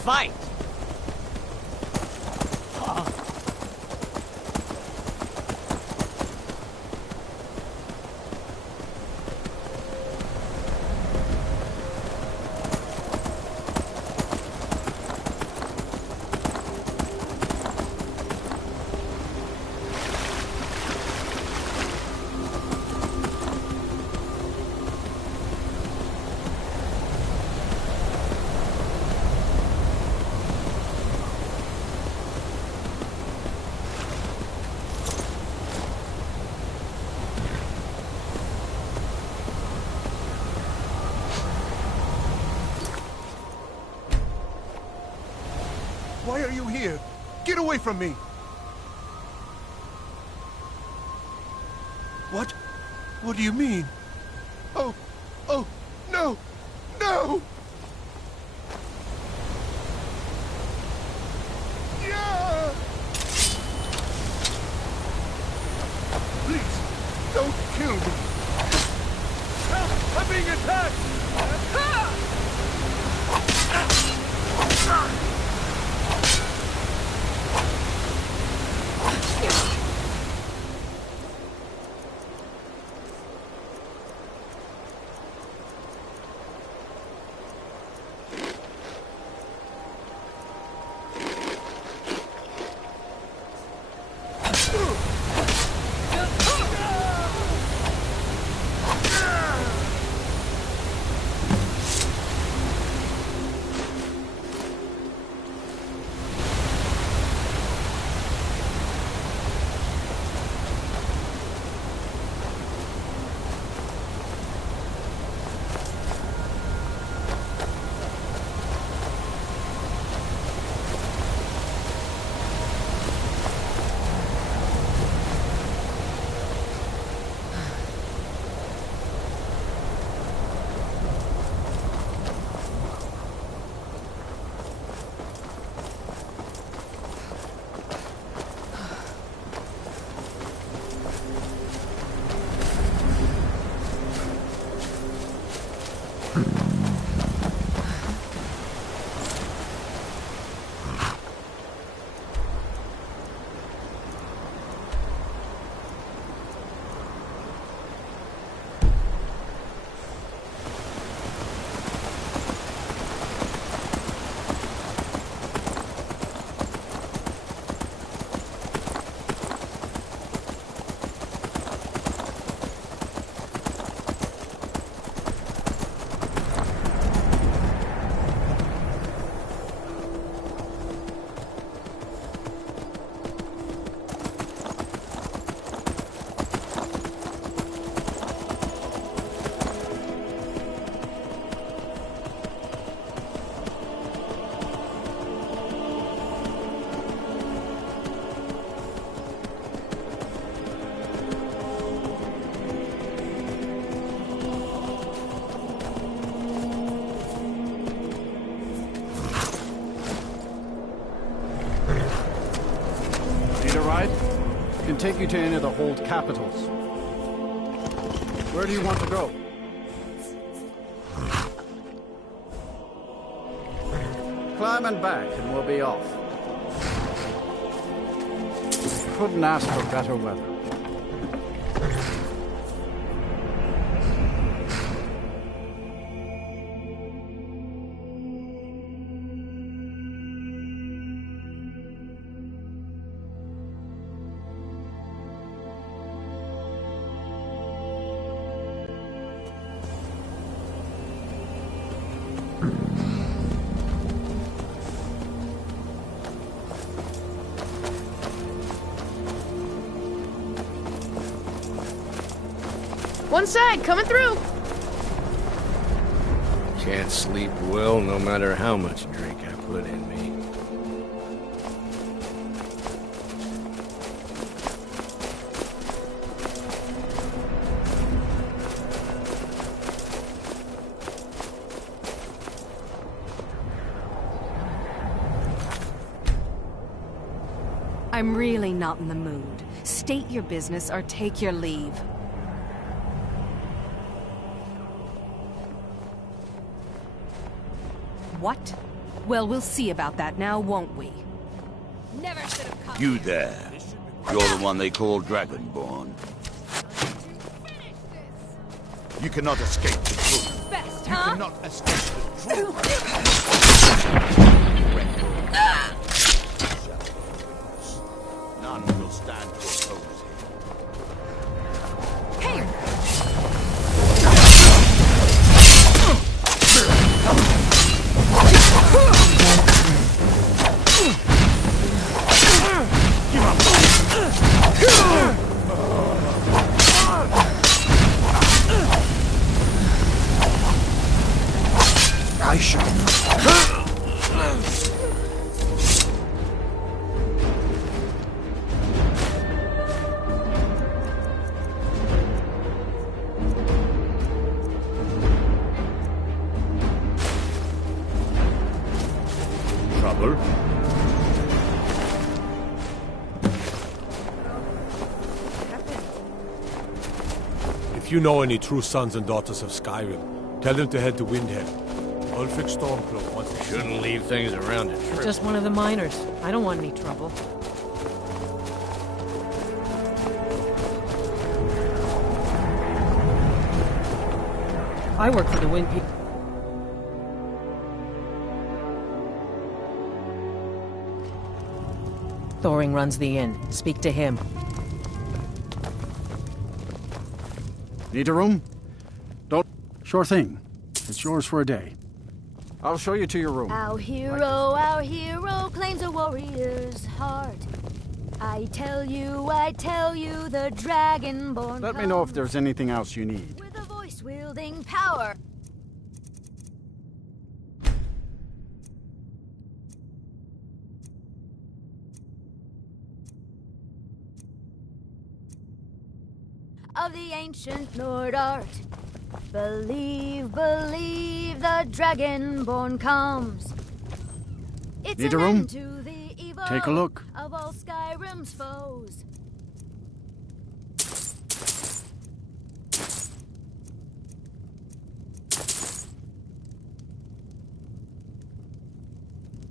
fight! Why are you here? Get away from me! What? What do you mean? Oh, no! No! Yeah! Please, don't kill me! Help! I'm being attacked! Take you to any of the hold capitals. Where do you want to go? Climb and back and we'll be off. Couldn't ask for better weather. One side, coming through! Can't sleep well no matter how much drink I put in me. I'm really not in the mood. State your business or take your leave. What? Well, we'll see about that now, won't we? Never should have come. You there. You're the one they call dragonborn. You cannot escape the truth. Best, You huh? cannot escape the truth. None will stand to oppose him. Hey! I shall. Trouble? If you know any true sons and daughters of Skyrim, tell them to head to Windhead. Ulfric Stormcloak wants to... Shouldn't leave things around to trip. Just one of the miners. I don't want any trouble. I work for the Wind People. Thoring runs the inn. Speak to him. Need a room? Don't... Sure thing. It's yours for a day. I'll show you to your room. Our hero claims a warrior's heart. I tell you, the dragonborn. Let me know if there's anything else you need. With a voice-wielding power. Of the ancient Nord art. Believe, the dragonborn comes. It's Need a an room? end to the evil Take a look. of all Skyrim's foes.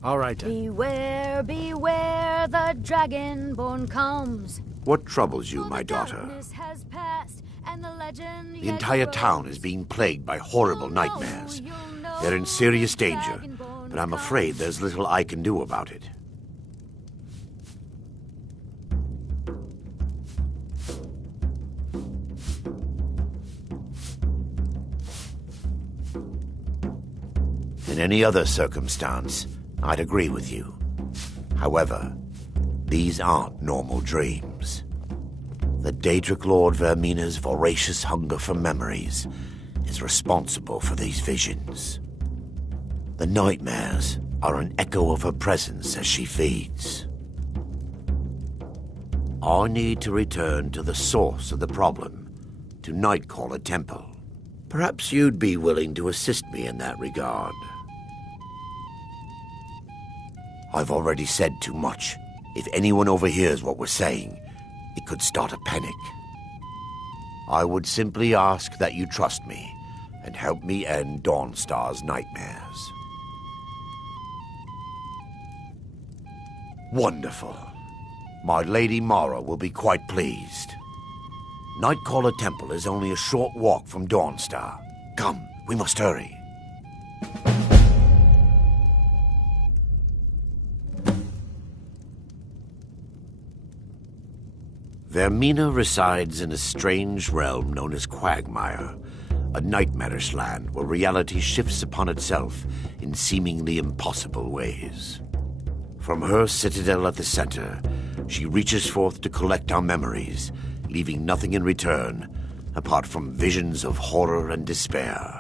All right, then. Beware, the dragonborn comes. What troubles you, For my the daughter? darkness has passed, and the legend The yet entire grows. town is being plagued by horrible You'll know, nightmares. you'll know They're in serious the danger, dragonborn but I'm afraid comes. there's little I can do about it. In any other circumstance, I'd agree with you. However, these aren't normal dreams. The Daedric Lord Vermina's voracious hunger for memories is responsible for these visions. The nightmares are an echo of her presence as she feeds. I need to return to the source of the problem, to Nightcaller Temple. Perhaps you'd be willing to assist me in that regard. I've already said too much. If anyone overhears what we're saying, it could start a panic. I would simply ask that you trust me and help me end Dawnstar's nightmares. Wonderful. My Lady Mara will be quite pleased. Nightcaller Temple is only a short walk from Dawnstar. Come, we must hurry. Vermina resides in a strange realm known as Quagmire, a nightmarish land where reality shifts upon itself in seemingly impossible ways. From her citadel at the center, she reaches forth to collect our memories, leaving nothing in return apart from visions of horror and despair.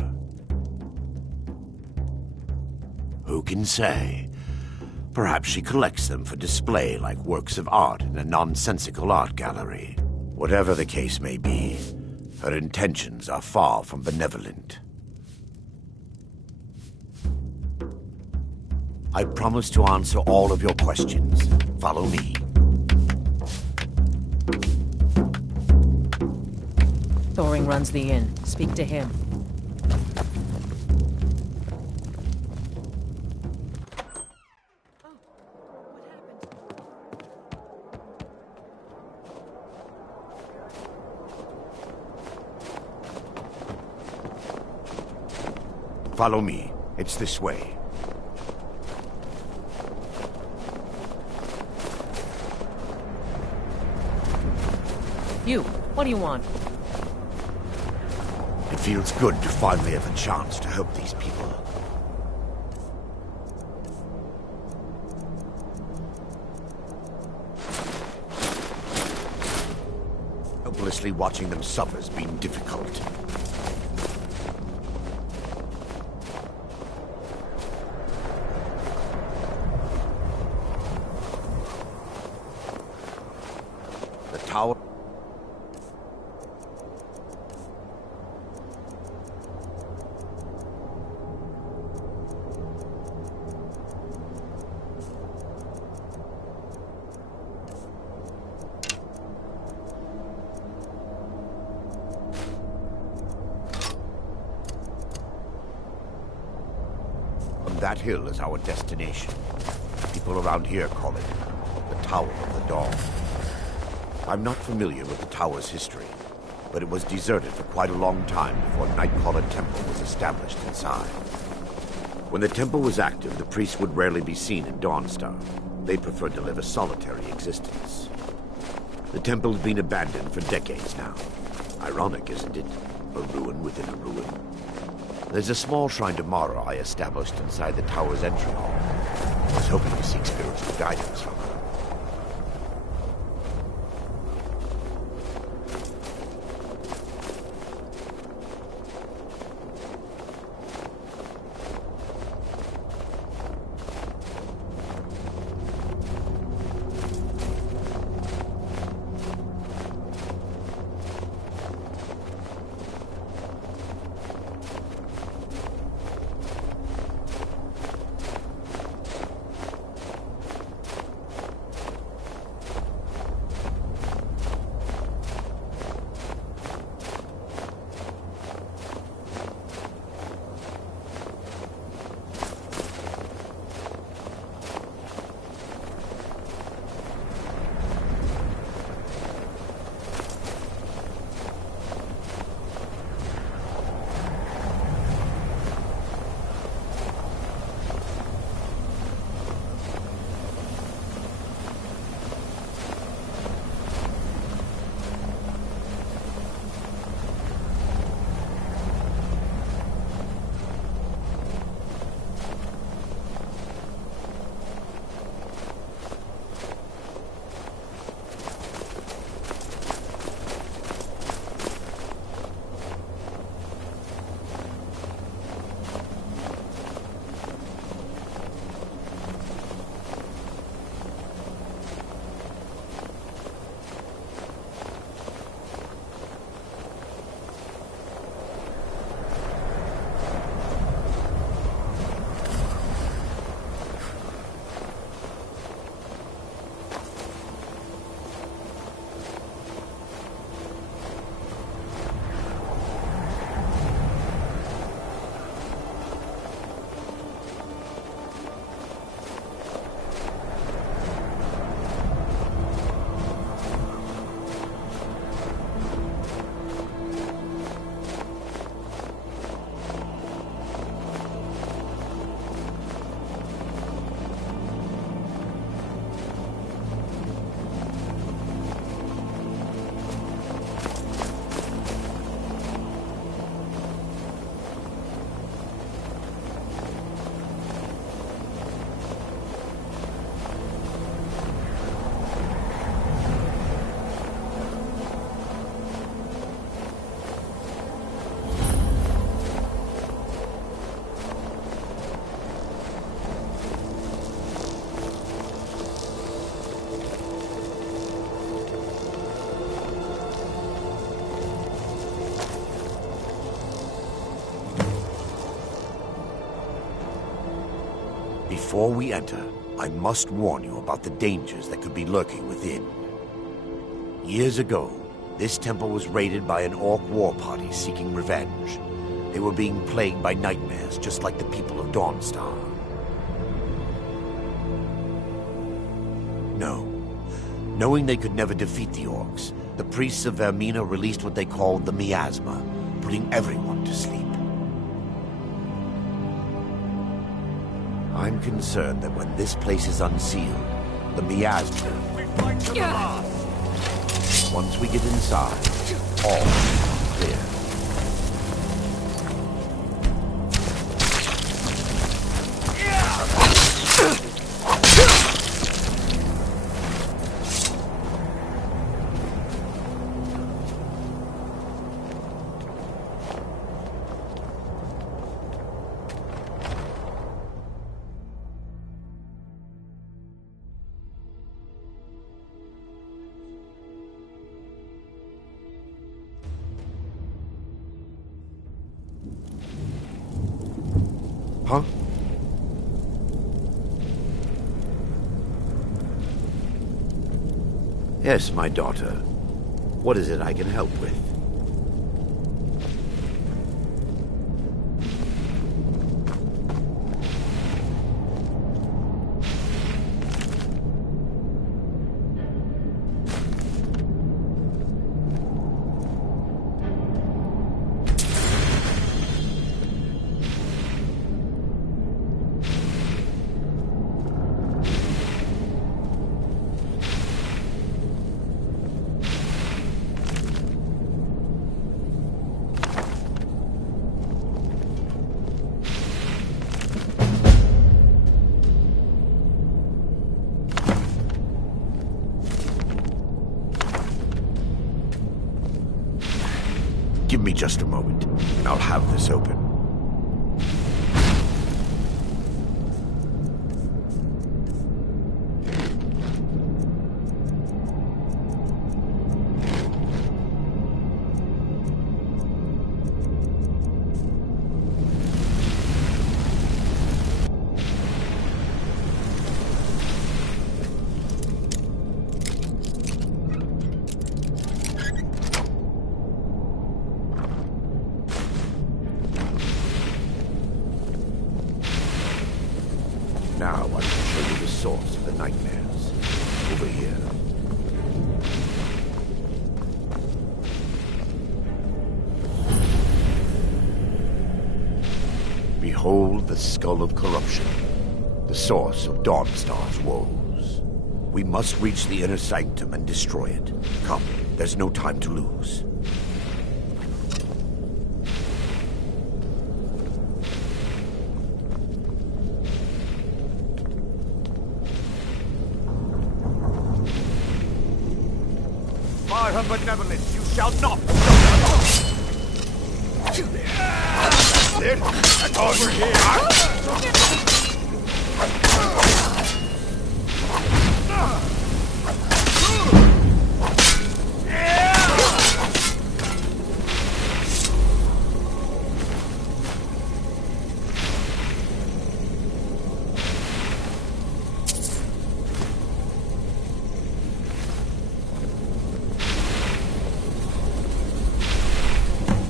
Who can say? Perhaps she collects them for display like works of art in a nonsensical art gallery. Whatever the case may be, her intentions are far from benevolent. I promise to answer all of your questions. Follow me. Thoring runs the inn. Speak to him. Follow me. It's this way. You, what do you want? It feels good to finally have a chance to help these people. Helplessly watching them suffer has been difficult. The tower... That hill is our destination. People around here call it the Tower of the Dawn. I'm not familiar with the tower's history, but it was deserted for quite a long time before Nightcaller Temple was established inside. When the temple was active, the priests would rarely be seen in Dawnstar. They preferred to live a solitary existence. The temple's been abandoned for decades now. Ironic, isn't it? A ruin within a ruin. There's a small shrine to Mara I established inside the tower's entry hall. I was hoping to seek spiritual guidance from her. Before we enter, I must warn you about the dangers that could be lurking within. Years ago, this temple was raided by an orc war party seeking revenge. They were being plagued by nightmares, just like the people of Dawnstar. No. Knowing they could never defeat the orcs, the priests of Vermina released what they called the miasma, putting everyone to sleep. I'm concerned that when this place is unsealed, the miasma... Once we get inside, all is clear. Huh? Yes, my daughter. What is it I can help with? Give me just a moment, and I'll have this open. Now I can show you the source of the nightmares. Over here. Behold the skull of corruption, the source of Dawnstar's woes. We must reach the inner sanctum and destroy it. Come, there's no time to lose. By her benevolence, you shall not. That's it. That's over here.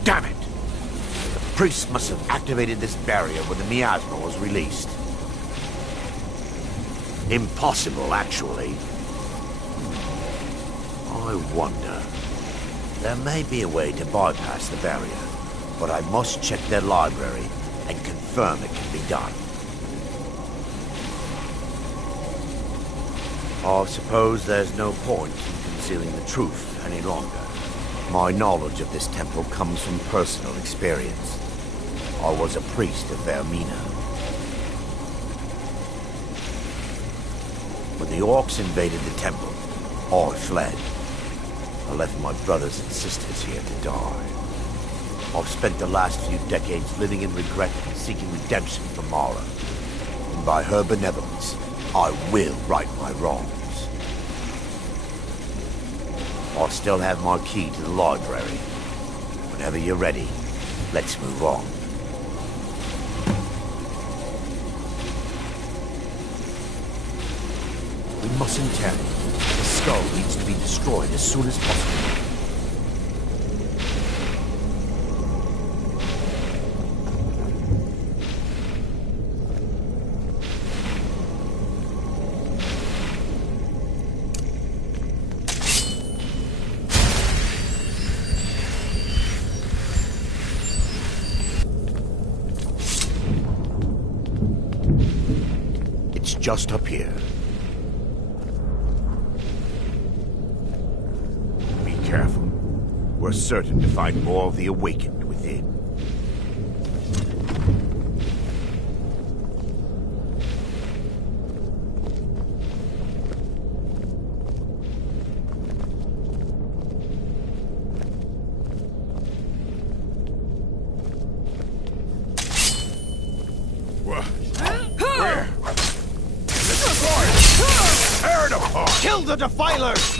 Damn it! The priest must have activated this barrier when the miasma was released. Impossible, actually. I wonder. There may be a way to bypass the barrier, but I must check their library and confirm it can be done. I suppose there's no point in concealing the truth any longer. My knowledge of this temple comes from personal experience. I was a priest of Vermina. When the orcs invaded the temple, I fled. I left my brothers and sisters here to die. I've spent the last few decades living in regret and seeking redemption from Mara. And by her benevolence, I will right my wrongs. I still have my key to the library. Whenever you're ready, let's move on. We mustn't tarry. The skull needs to be destroyed as soon as possible. just up here. Be careful. We're certain to find more of the awakened within. Kill the defilers!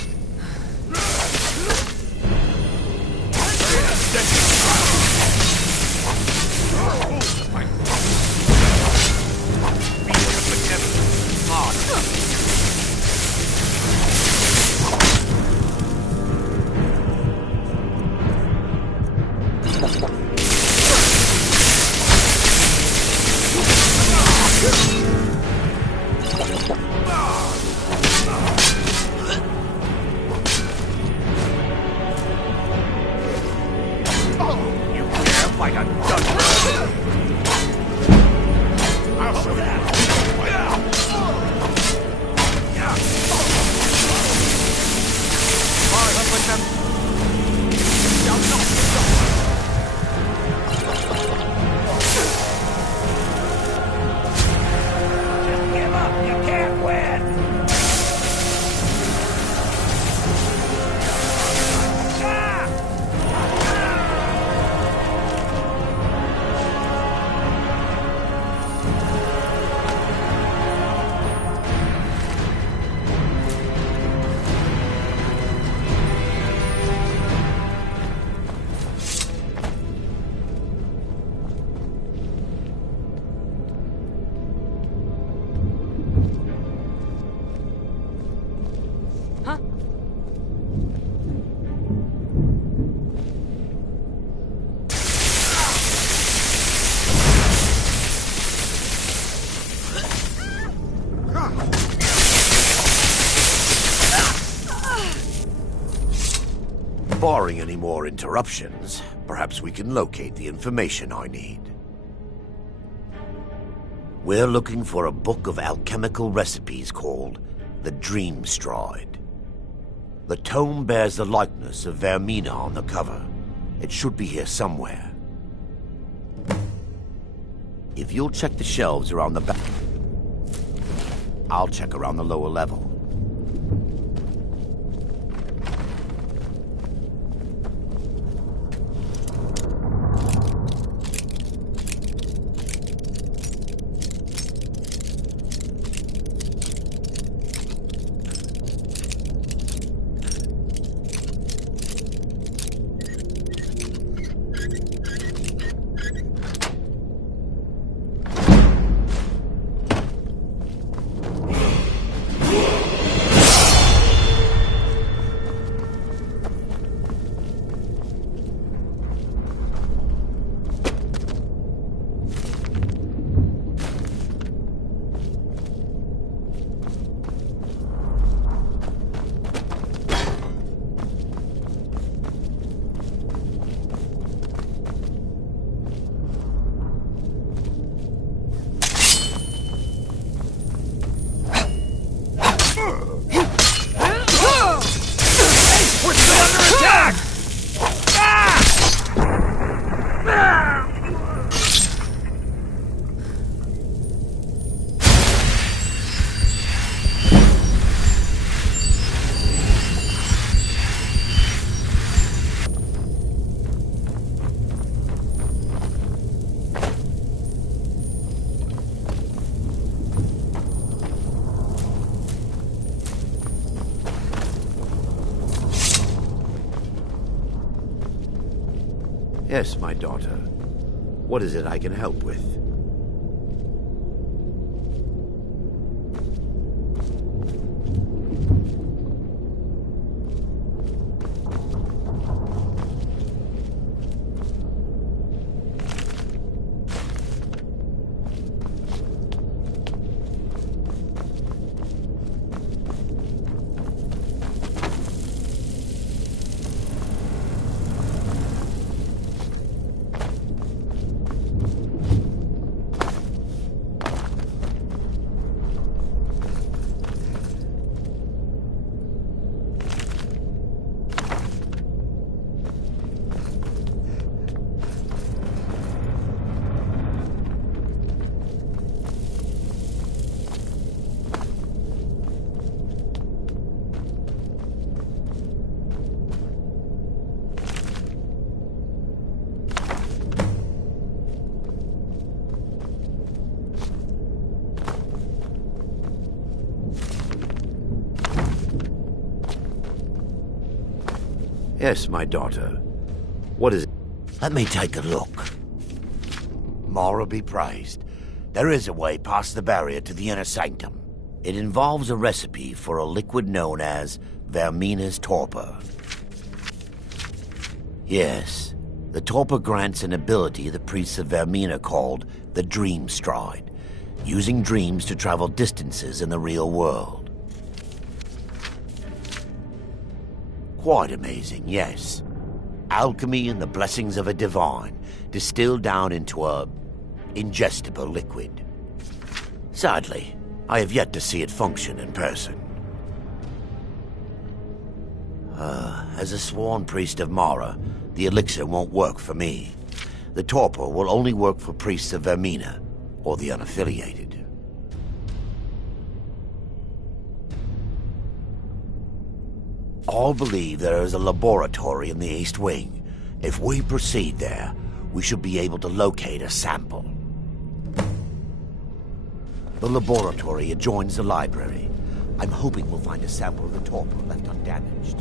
Barring any more interruptions, perhaps we can locate the information I need. We're looking for a book of alchemical recipes called the Dream Stride. The tome bears the likeness of Vermina on the cover. It should be here somewhere. If you'll check the shelves around the back, I'll check around the lower level. Yes, my daughter. What is it I can help with? Yes, my daughter. What is it? Let me take a look. Mara be praised. There is a way past the barrier to the inner sanctum. It involves a recipe for a liquid known as Vermina's torpor. Yes, the torpor grants an ability the priests of Vermina called the Dream Stride, using dreams to travel distances in the real world. Quite amazing, yes. Alchemy and the blessings of a divine, distilled down into a ingestible liquid. Sadly, I have yet to see it function in person. As a sworn priest of Mara, the elixir won't work for me. The torpor will only work for priests of Vermina, or the unaffiliated. All believe there is a laboratory in the East Wing. If we proceed there, we should be able to locate a sample. The laboratory adjoins the library. I'm hoping we'll find a sample of the torpor left undamaged.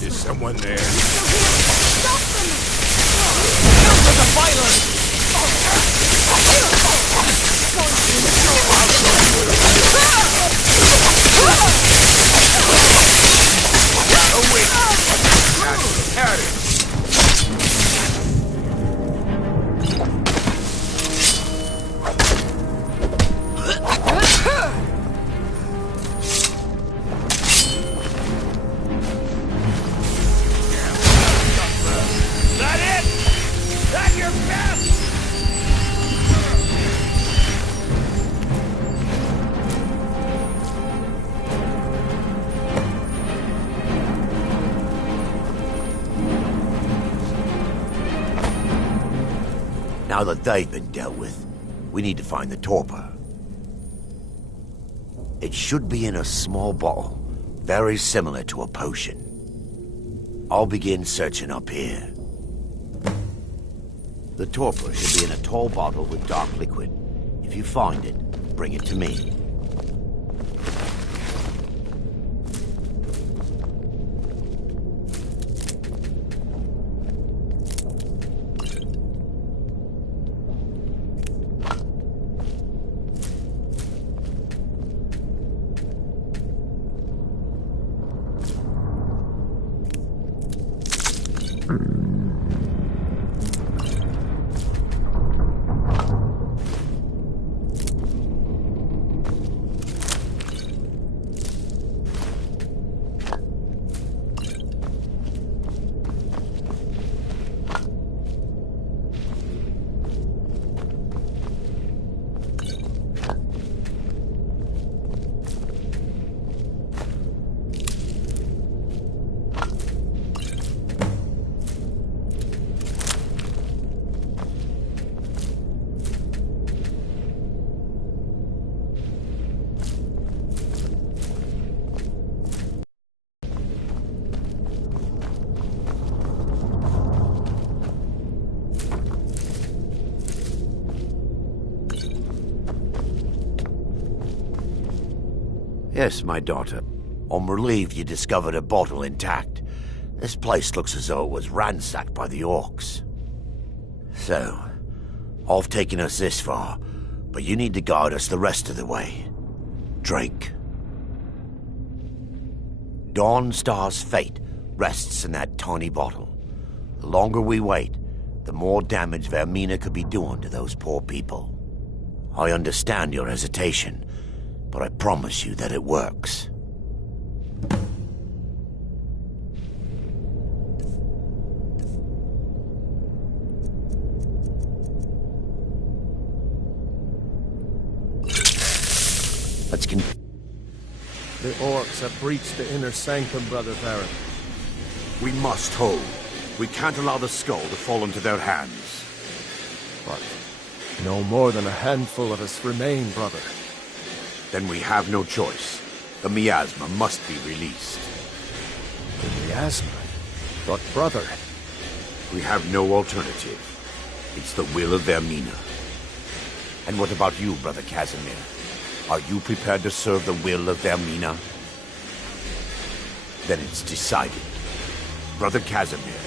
Is someone there? Stop them! Now that they've been dealt with, we need to find the torpor. It should be in a small bottle, very similar to a potion. I'll begin searching up here. The torpor should be in a tall bottle with dark liquid. If you find it, bring it to me. Yes, my daughter. I'm relieved you discovered a bottle intact. This place looks as though it was ransacked by the orcs. So, I've taken us this far, but you need to guide us the rest of the way. Drink. Dawnstar's fate rests in that tiny bottle. The longer we wait, the more damage Vermina could be doing to those poor people. I understand your hesitation, but I promise you that it works. Let's con- The orcs have breached the inner sanctum, Brother Baron. We must hold. We can't allow the skull to fall into their hands. But no more than a handful of us remain, brother. Then we have no choice. The miasma must be released. The miasma? But brother... We have no alternative. It's the will of Vermina. And what about you, Brother Casimir? Are you prepared to serve the will of Vermina? Then it's decided. Brother Casimir,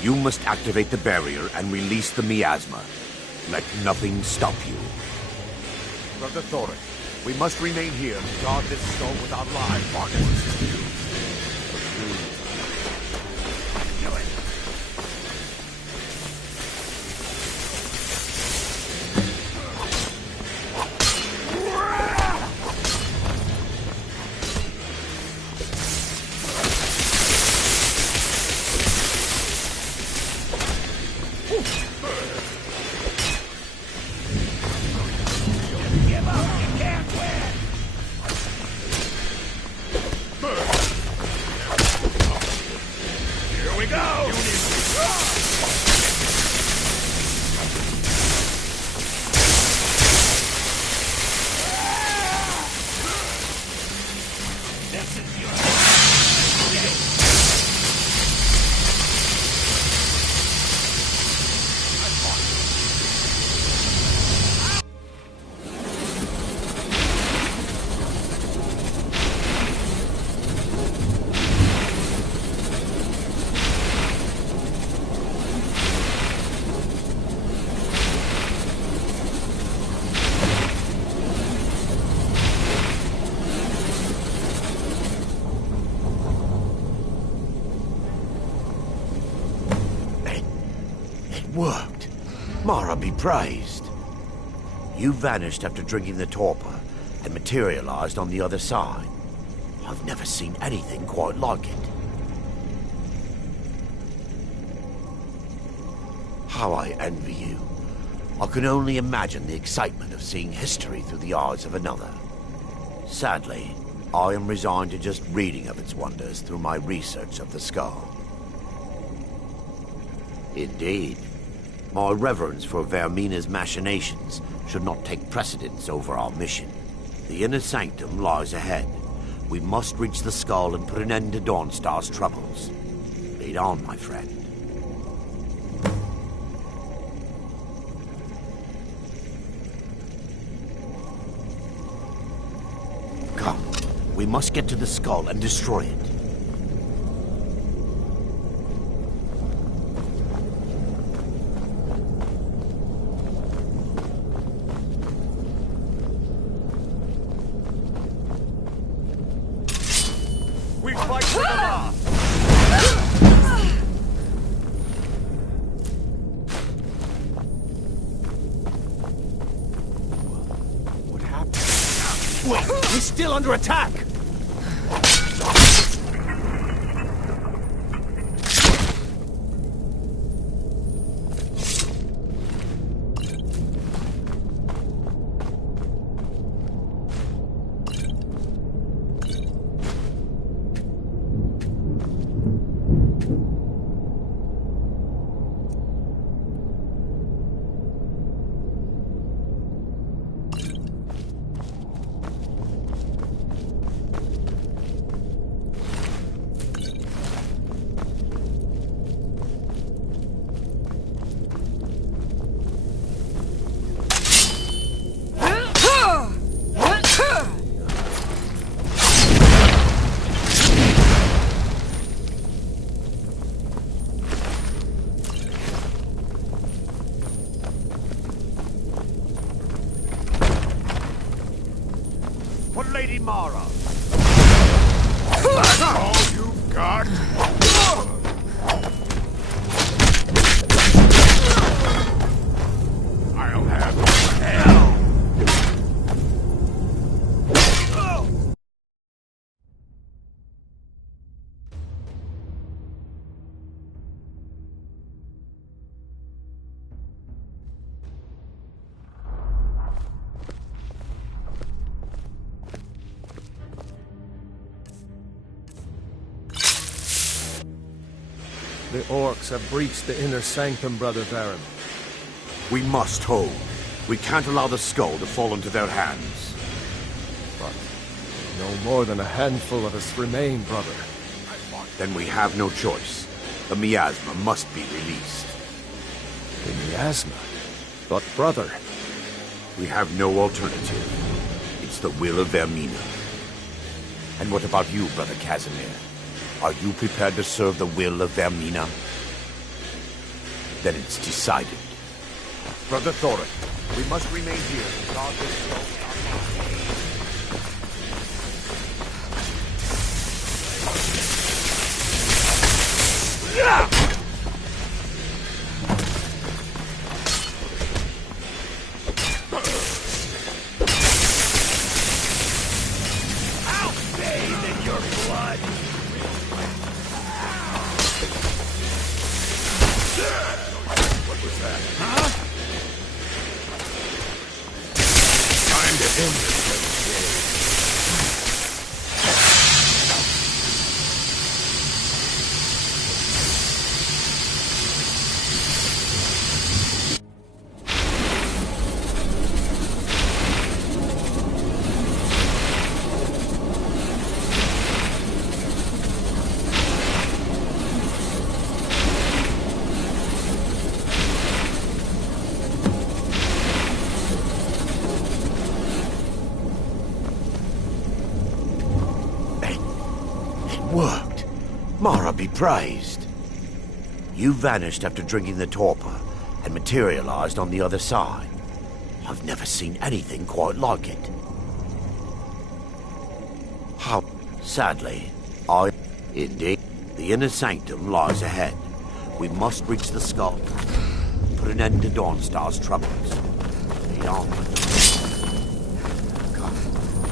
you must activate the barrier and release the miasma. Let nothing stop you. Brother Thorin, we must remain here and guard this skull with our lives. Worked. Mara be praised. You vanished after drinking the torpor and materialized on the other side. I've never seen anything quite like it. How I envy you. I can only imagine the excitement of seeing history through the eyes of another. Sadly, I am resigned to just reading of its wonders through my research of the skull. Indeed. My reverence for Vermina's machinations should not take precedence over our mission. The inner sanctum lies ahead. We must reach the skull and put an end to Dawnstar's troubles. Lead on, my friend. Come, we must get to the skull and destroy it. We fight to the last! What happened? Wait, he's still under attack! For Lady Mara! That's all you've got? I'll have hell! The orcs have breached the inner sanctum, Brother Baron. We must hold. We can't allow the skull to fall into their hands. But no more than a handful of us remain, brother. Then we have no choice. The miasma must be released. The miasma? But brother... We have no alternative. It's the will of Vermina. And what about you, Brother Casimir? Are you prepared to serve the will of Vermina? Then it's decided. Brother Thorin, we must remain here to guard this skull. Worked. Mara be praised. You vanished after drinking the torpor and materialized on the other side. I've never seen anything quite like it. How sadly, Indeed, the inner sanctum lies ahead. We must reach the skull. Put an end to Dawnstar's troubles. Lead on. Come.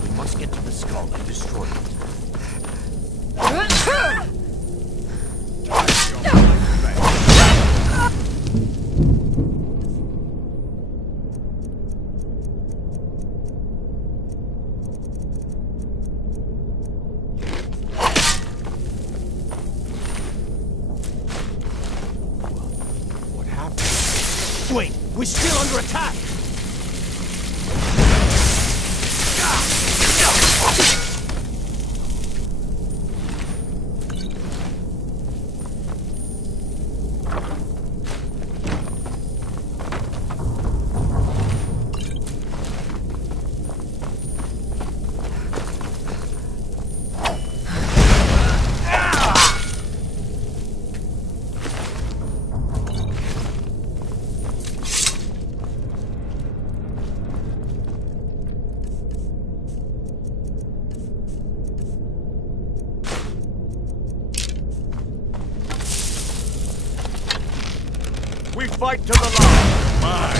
We must get to the skull and destroy it. What happened? Wait, we're still under attack! We fight to the last. Mine.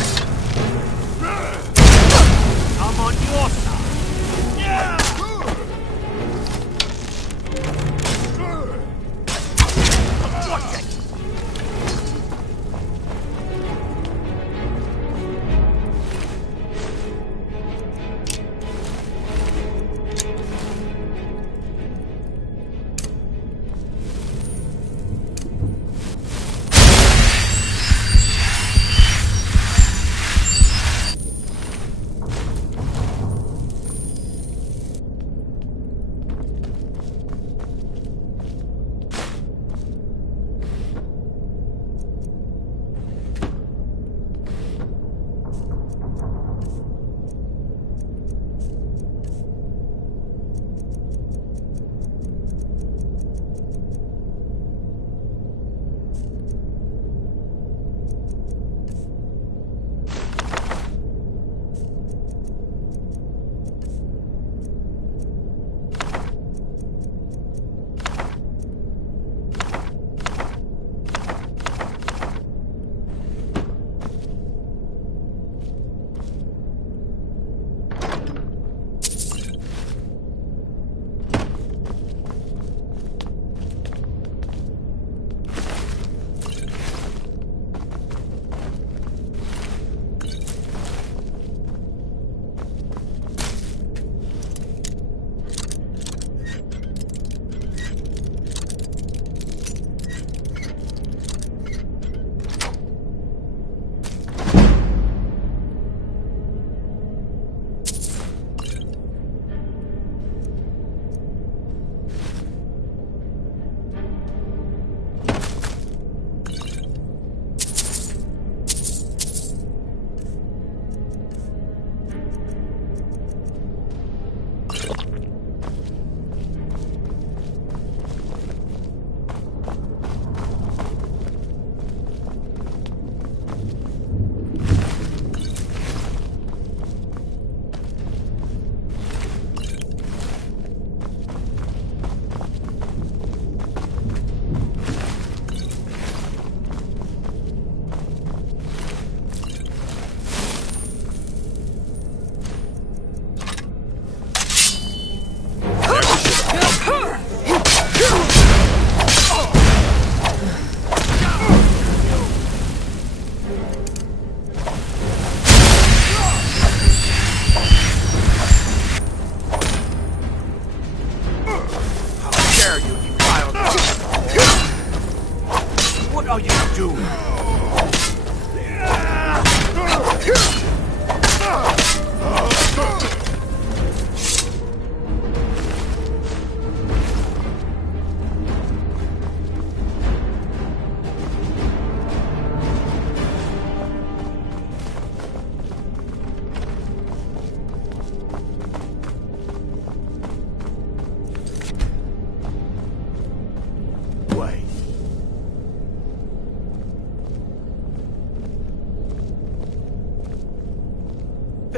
I'm on your side. Yeah! Watch it!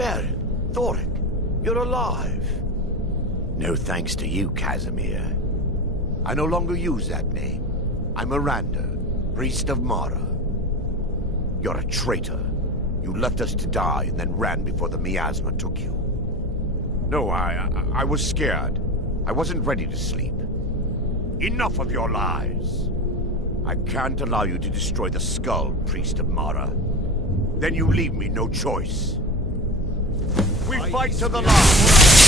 Baron, Thoric, you're alive. No thanks to you, Casimir. I no longer use that name. I'm Miranda, priest of Mara. You're a traitor. You left us to die and then ran before the miasma took you. No, I was scared. I wasn't ready to sleep. Enough of your lies. I can't allow you to destroy the skull, priest of Mara. Then you leave me no choice. We fight to the last!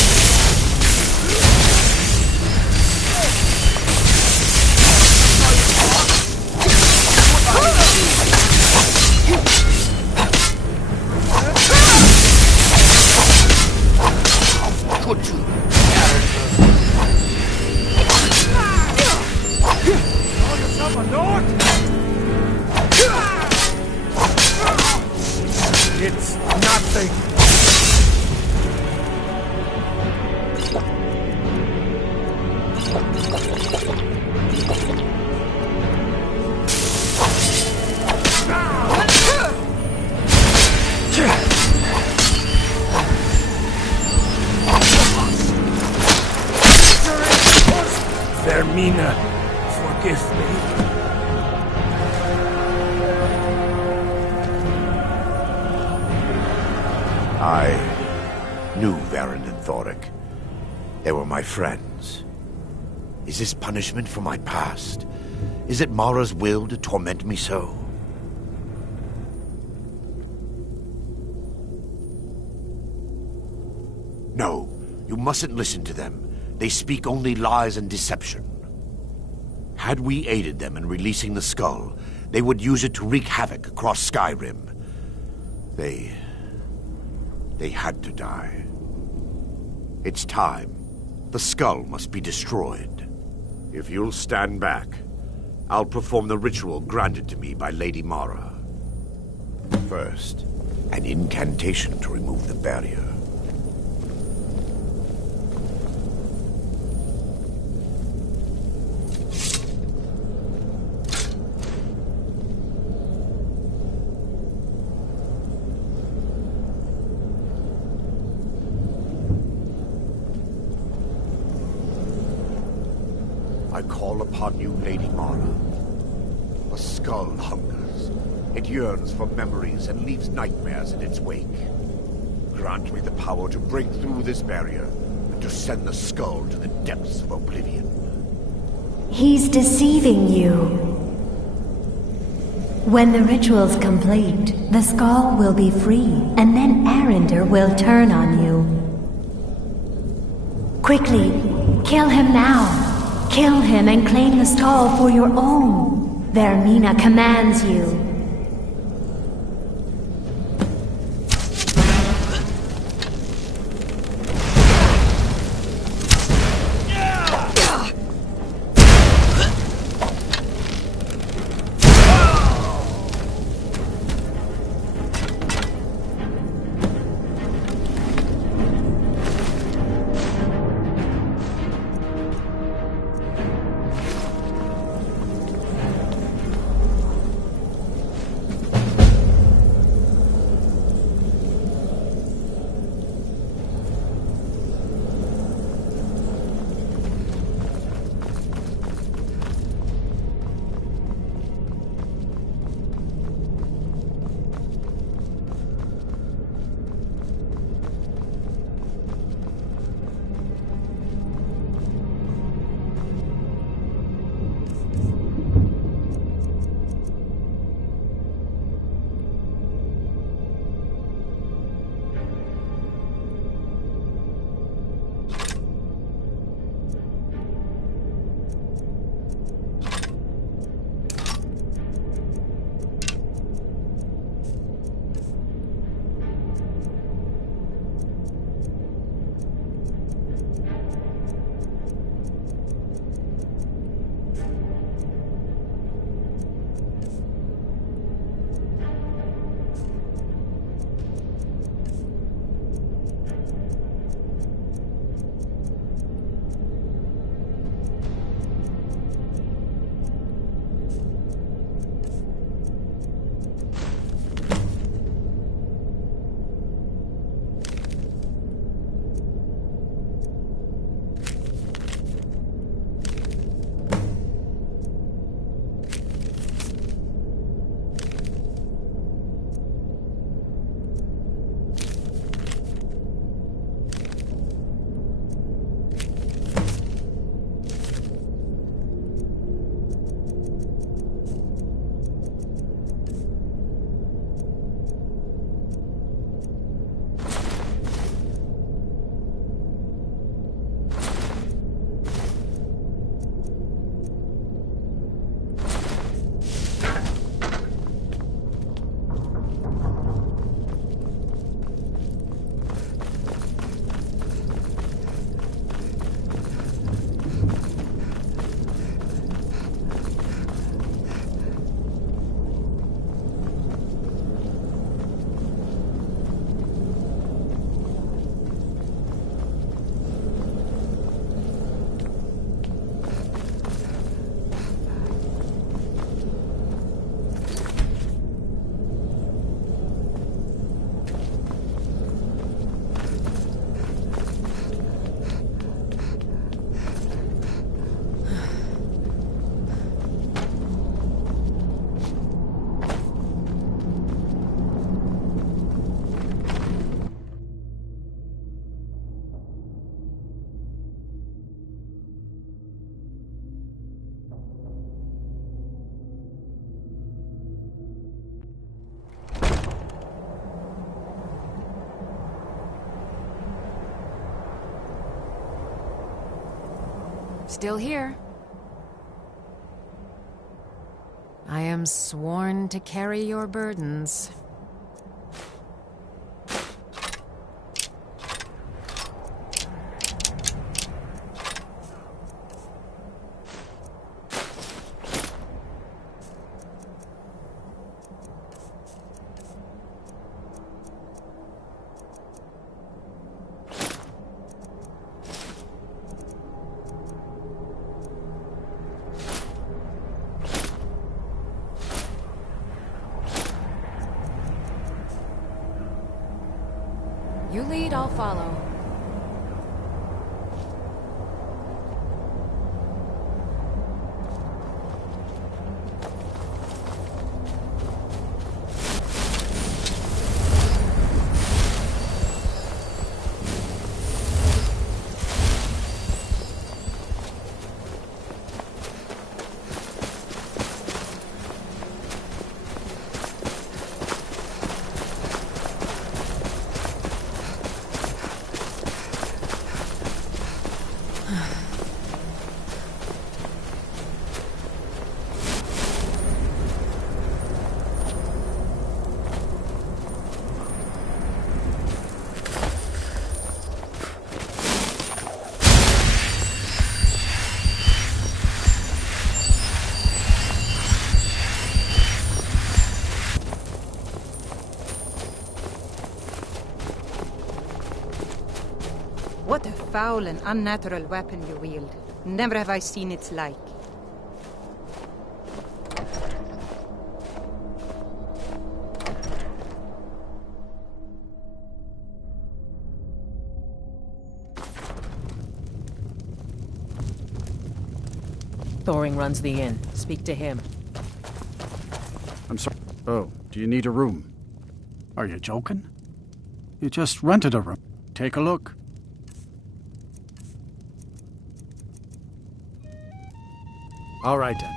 Could you? Call yourself a lord? It's nothing. Vermina, forgive me. I knew Varen and Thoric. They were my friends. Is this punishment for my past? Is it Mara's will to torment me so? No, you mustn't listen to them. They speak only lies and deception. Had we aided them in releasing the skull, they would use it to wreak havoc across Skyrim. They had to die. It's time. The skull must be destroyed. If you'll stand back, I'll perform the ritual granted to me by Lady Mara. First, an incantation to remove the barrier. I call upon you, Lady Mara. The skull hungers. It yearns for memories and leaves nightmares in its wake. Grant me the power to break through this barrier and to send the skull to the depths of oblivion. He's deceiving you. When the ritual's complete, the skull will be free, and then Arender will turn on you. Quickly, kill him now. Kill him and claim the skull for your own. Vermina commands you. Still here. I am sworn to carry your burdens. You lead, I'll follow. What a foul and unnatural weapon you wield. Never have I seen its like. Thoring runs the inn. Speak to him. I'm sorry. Oh, do you need a room? Are you joking? You just rented a room. Take a look. All right, then.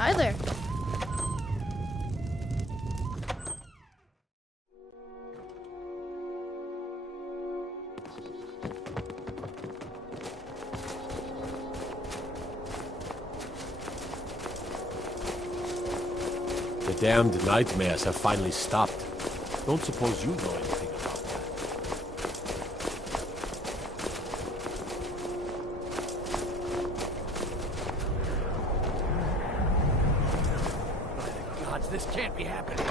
Hi there. The damned nightmares have finally stopped. Don't suppose you know anything about that. Gods, this can't be happening.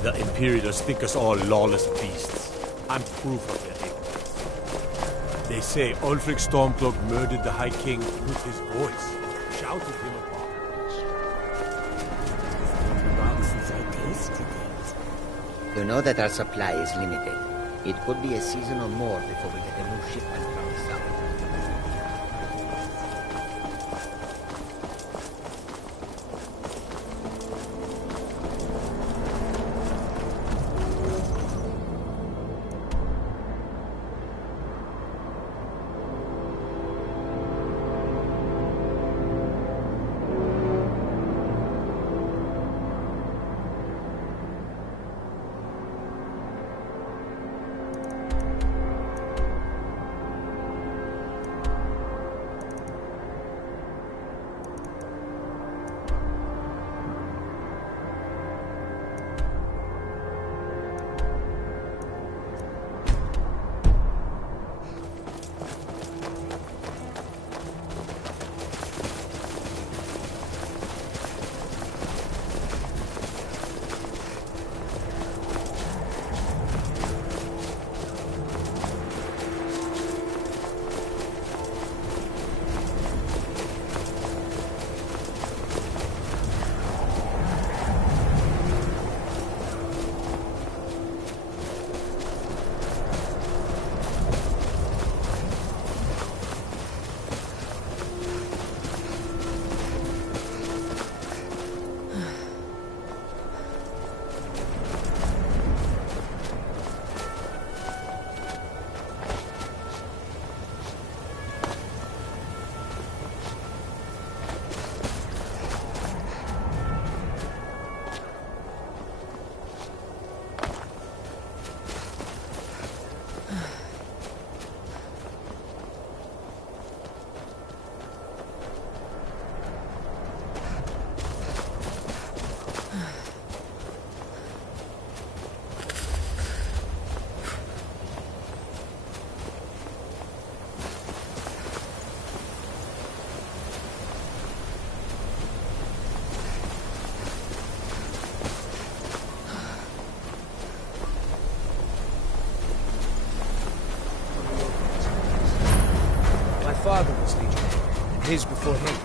The Imperials think us all lawless beasts. I'm proof of their ignorance. They say Ulfric Stormcloak murdered the High King with his voice, shouted him upon. Since I tasted it. You know that our supply is limited. It could be a season or more before we get a new shipment from the south. father was legionnaire, and his before him.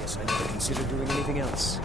Guess I never considered doing anything else.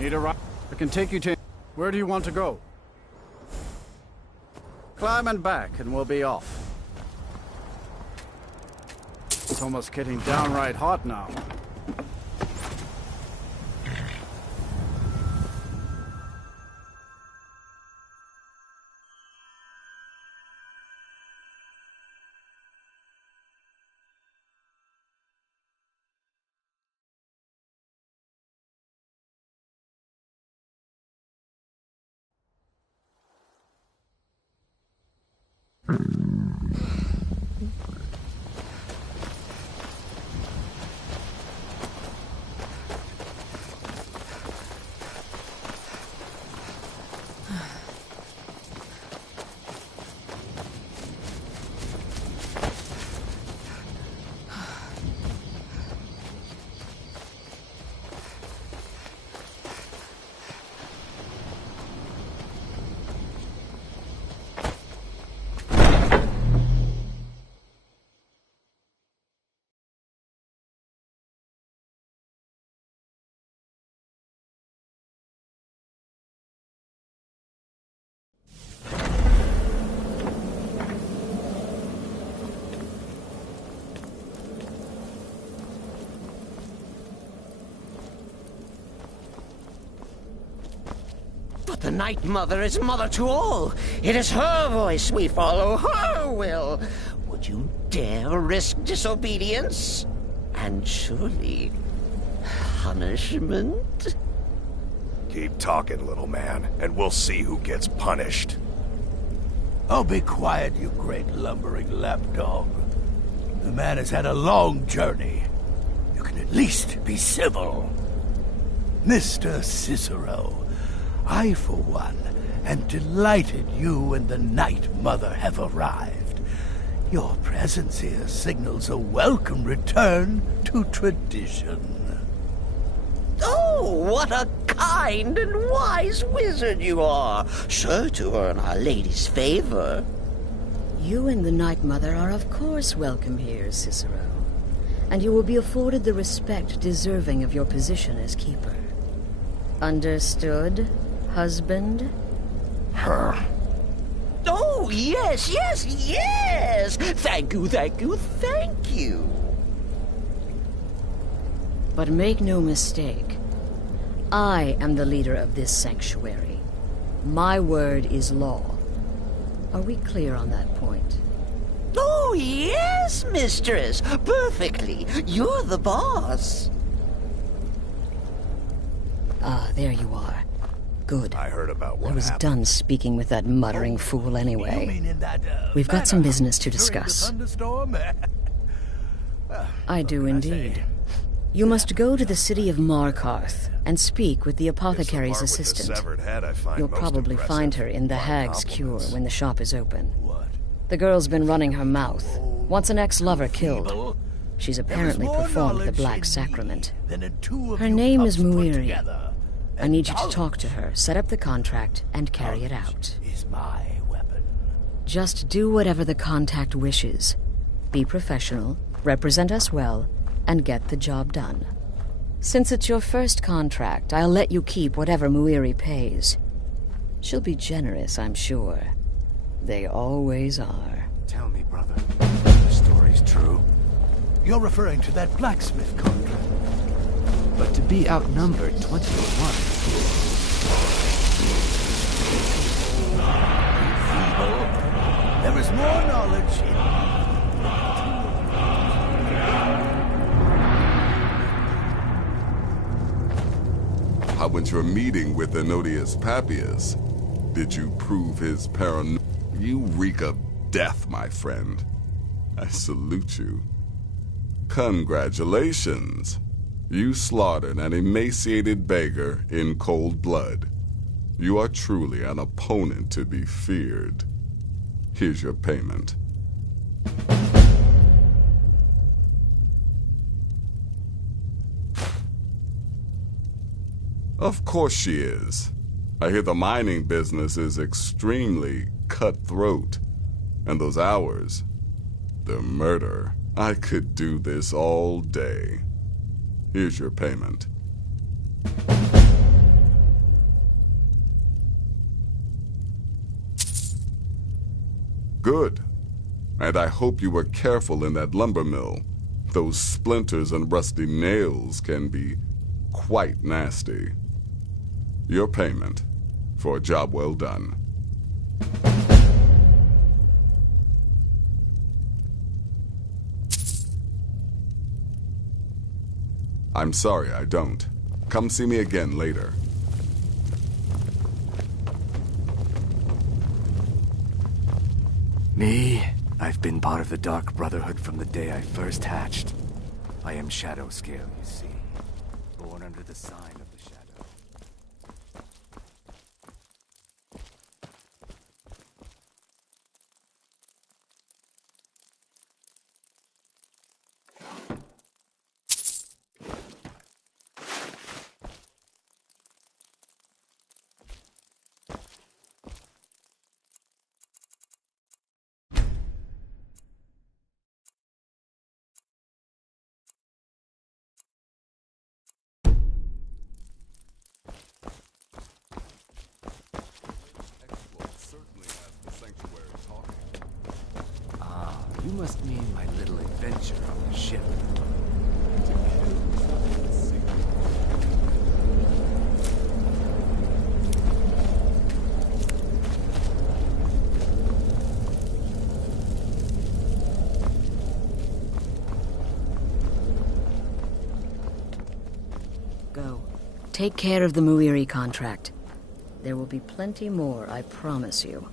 Need a ride? I can take you to... Where do you want to go? Climb and back, and we'll be off. It's almost getting downright hot now. The Night Mother is mother to all. It is her voice we follow, her will. Would you dare risk disobedience? And surely, punishment? Keep talking, little man, and we'll see who gets punished. Oh, be quiet, you great lumbering lapdog. The man has had a long journey. You can at least be civil. Mr. Cicero, I, for one, am delighted you and the Night Mother have arrived. Your presence here signals a welcome return to tradition. Oh, what a kind and wise wizard you are, sure to earn Our Lady's favor. You and the Night Mother are of course welcome here, Cicero. And you will be afforded the respect deserving of your position as keeper. Understood, husband? Her. Oh, yes, yes, yes! Thank you, thank you, thank you! But make no mistake, I am the leader of this sanctuary. My word is law. Are we clear on that point? Oh, yes, mistress! Perfectly! You're the boss! Ah, there you are. Good. I heard about what I was happened. done speaking with that muttering fool anyway. You mean in that, We've got some business to during the discuss. thunderstorm? I do indeed. You must go to the city of Markarth and speak with the apothecary's assistant. You'll probably find her in the Hag's Cure when the shop is open. The girl's been running her mouth. Wants an ex-lover killed. She's apparently performed the Black Sacrament. Her name is Muiri. I need you to talk to her, set up the contract, and carry it out. Just do whatever the contact wishes. Be professional, represent us well, and get the job done. Since it's your first contract, I'll let you keep whatever Muiri pays. She'll be generous, I'm sure. They always are. Tell me, brother, the story's true. You're referring to that blacksmith contract. But to be outnumbered 20 to 1. There is more knowledge in How went your meeting with Enodius Papias? Did you prove his paranoia? You reek of death, my friend. I salute you. Congratulations. You slaughtered an emaciated beggar in cold blood. You are truly an opponent to be feared. Here's your payment. Of course she is. I hear the mining business is extremely cutthroat. And those hours, the murder. I could do this all day. Here's your payment. Good. And I hope you were careful in that lumber mill. Those splinters and rusty nails can be quite nasty. Your payment for a job well done. I'm sorry, I don't. Come see me again later. Me? I've been part of the Dark Brotherhood from the day I first hatched. I am Shadowscale, you see. Born under the sign of the Shadow. You must mean my little adventure on the ship. take care of the Muiri contract. There will be plenty more, I promise you.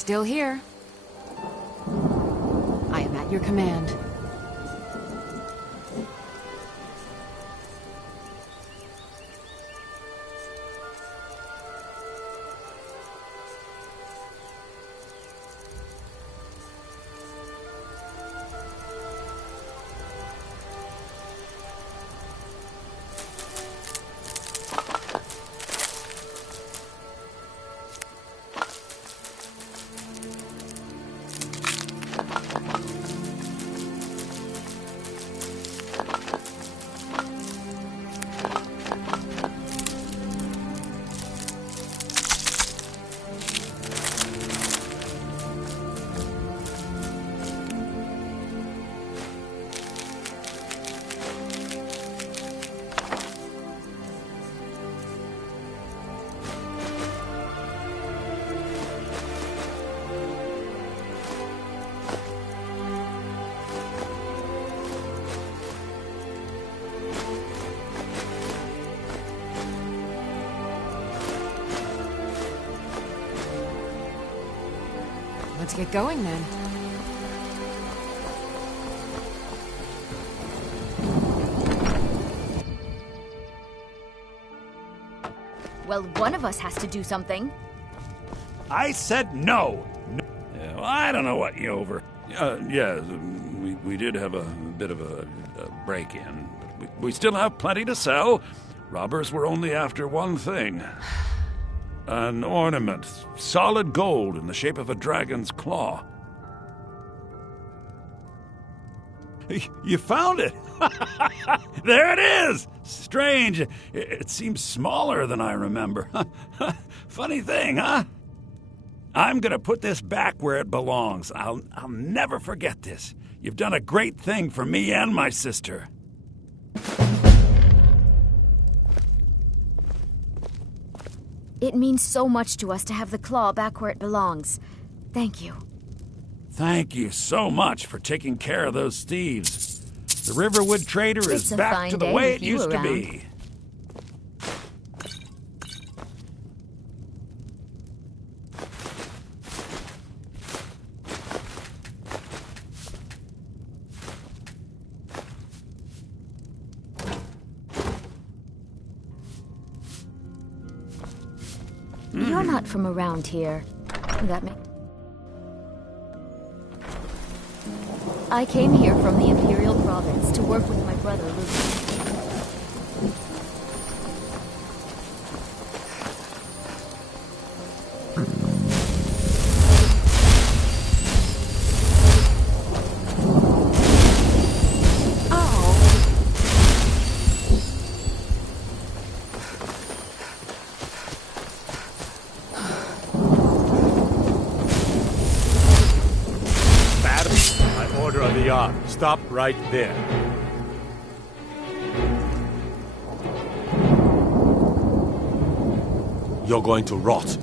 Still here. I am at your command. Let's get going then. Well, one of us has to do something. I said no. Yeah, well, I don't know what you over. Yeah, we did have a bit of a break-in. We still have plenty to sell. Robbers were only after one thing. An ornament, solid gold in the shape of a dragon's claw. You found it! There it is! Strange. It seems smaller than I remember. Funny thing, huh? I'm gonna put this back where it belongs. I'll never forget this. You've done a great thing for me and my sister. It means so much to us to have the claw back where it belongs. Thank you. Thank you so much for taking care of those thieves. The Riverwood Trader is back to the way it used to be. You're not from around here. That may... I came here from the Imperial Province to work with my brother, Luke. Stop right there. You're going to rot.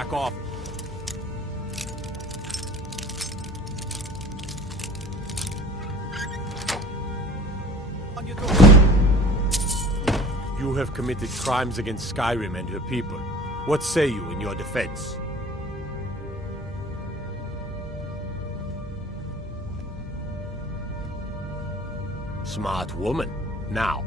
Back off. You have committed crimes against Skyrim and her people. What say you in your defense? Smart woman. Now,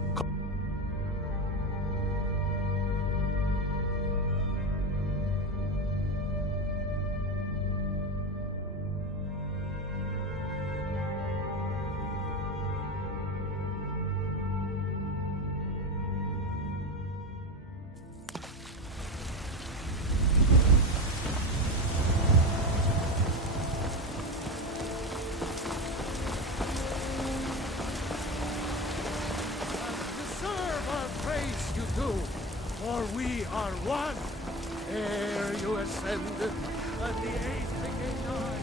for we are one. Ere you ascended, and the age became nigh.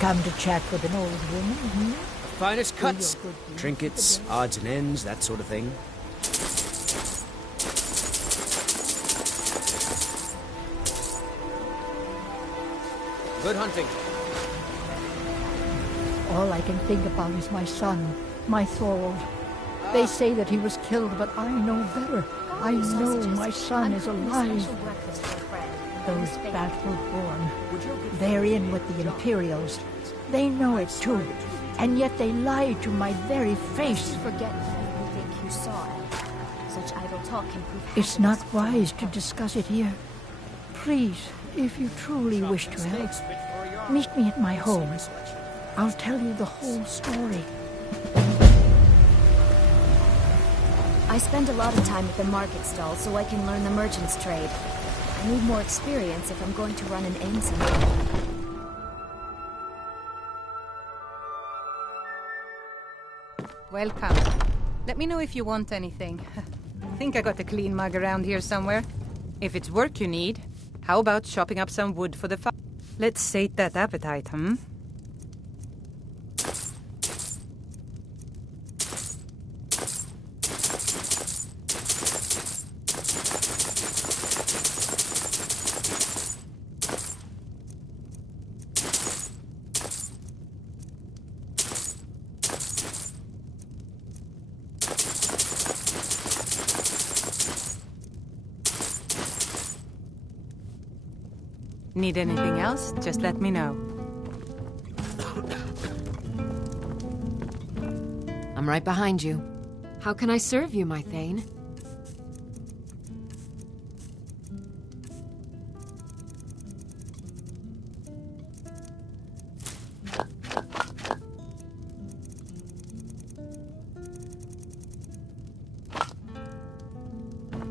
Come to chat with an old woman, hmm? Finest cuts, trinkets, odds and ends, that sort of thing. Good hunting. All I can think about is my son, my Thorold. They say that he was killed, but I know better. I know my son is alive. Those battle-born, they're in with the Imperials. They know it too, and yet they lie to my very face. Forget what you think you saw. Such idle talk can prove. It's not wise to discuss it here. Please, if you truly wish to help, meet me at my home. I'll tell you the whole story. I spend a lot of time at the market stall so I can learn the merchant's trade. I need more experience if I'm going to run an inn someday. Welcome. Let me know if you want anything. I think I got a clean mug around here somewhere. If it's work you need, how about chopping up some wood for the fire? Let's sate that appetite, hmm? Need anything else? Just let me know. I'm right behind you. How can I serve you, my Thane?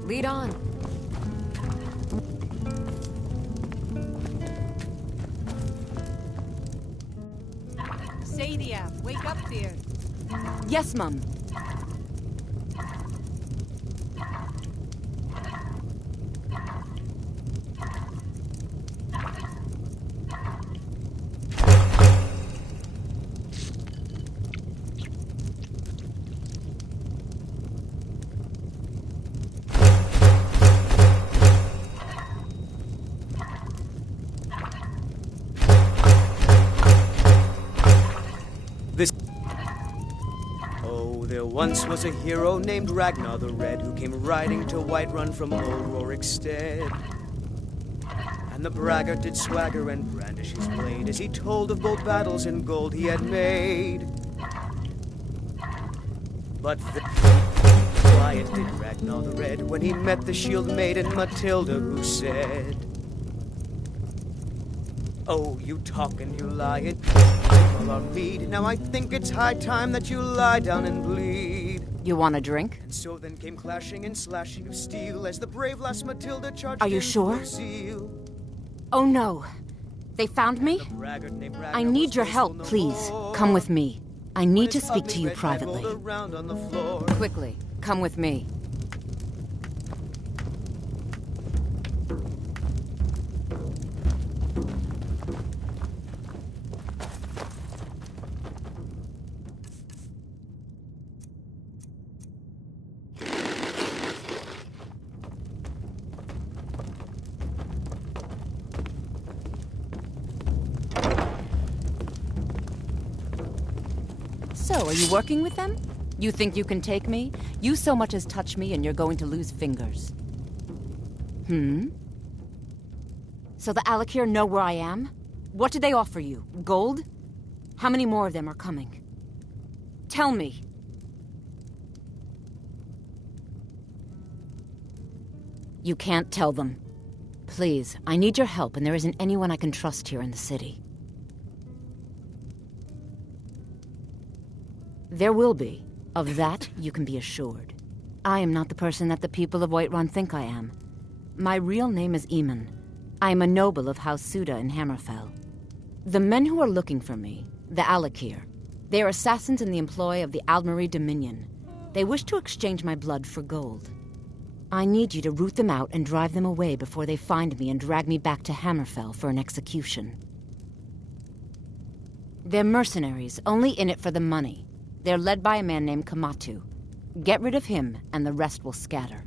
Lead on. Sadia, wake up there. Yes, Mum. Once was a hero named Ragnar the Red who came riding to Whiterun from old Rorik's stead. And the braggart did swagger and brandish his blade as he told of bold battles and gold he had made. But quiet did Ragnar the Red when he met the shield maiden Matilda, who said, "Oh, you talk and you lie, it all our mead. Now I think it's high time that you lie down and bleed." You want a drink? And so then came clashing and slashing of steel as the brave lass Matilda charged. Are you sure? Oh no. They found me? I need your help, please. Come with me. I need to speak to you privately. Quickly, come with me. are you working with them? You think you can take me? You so much as touch me and you're going to lose fingers. So the Alakir know where I am? What did they offer you? Gold? How many more of them are coming? Tell me. You can't tell them. Please, I need your help, and there isn't anyone I can trust here in the city. There will be. Of that, you can be assured. I am not the person that the people of Whiterun think I am. My real name is Eamon. I am a noble of House Suda in Hammerfell. The men who are looking for me, the Alakir, they are assassins in the employ of the Aldmeri Dominion. They wish to exchange my blood for gold. I need you to root them out and drive them away before they find me and drag me back to Hammerfell for an execution. They're mercenaries, only in it for the money. They're led by a man named Kamatu. Get rid of him, and the rest will scatter.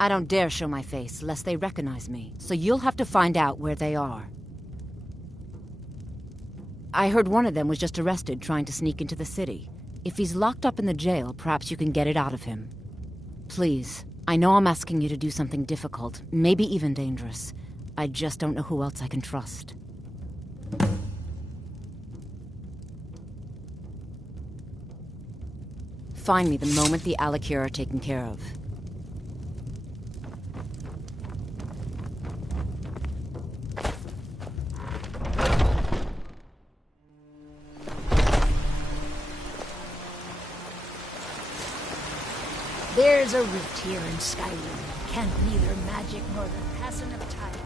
I don't dare show my face, lest they recognize me, so you'll have to find out where they are. I heard one of them was just arrested trying to sneak into the city. If he's locked up in the jail, perhaps you can get it out of him. Please, I know I'm asking you to do something difficult, maybe even dangerous. I just don't know who else I can trust. Find me the moment the Alakir are taken care of. There's a rift here in Skyrim. Can't neither magic nor the passing of time.